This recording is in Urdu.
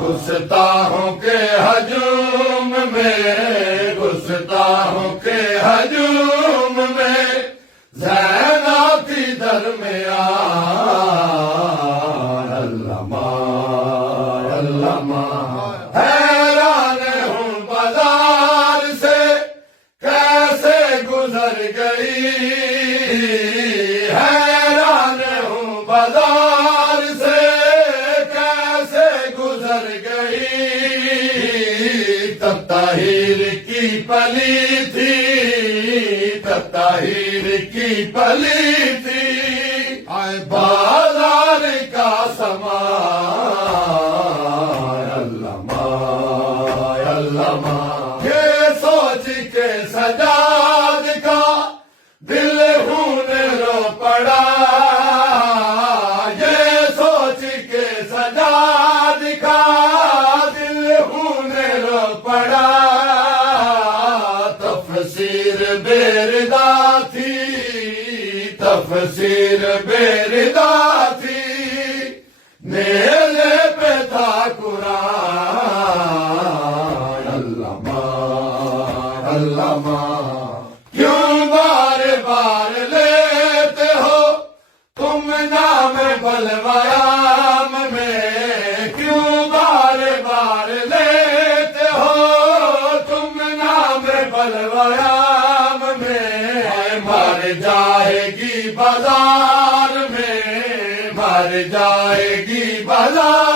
گستاخوں کے ہجوم میں، گستاخوں کے ہجوم میں زینب تھی درمیان، علامہ علامہ حیران ہوں بازار سے کیسے گزر گئی، حیران ہوں بازار سے کیسے گزر گئی، تب طاہر کی پلی تھی، تب طاہر کی پلی تھی، بازار کا سامان، علامہ علامہ یہ سوچ کے سجاد کا دل خون رو پڑا، یہ سوچ کے سجاد کا دل خون رو پڑا، تفسیر بیردا تھی، تفسیر بیردا تھی، میلے پہ تھا قرآن، علامہ علامہ کیوں بار بار لیتے ہو تم نام بلویام میں، کیوں بار بار لیتے ہو تم نام بلویام میں، مر جائے گی بازار میں، مر جائے گی بازار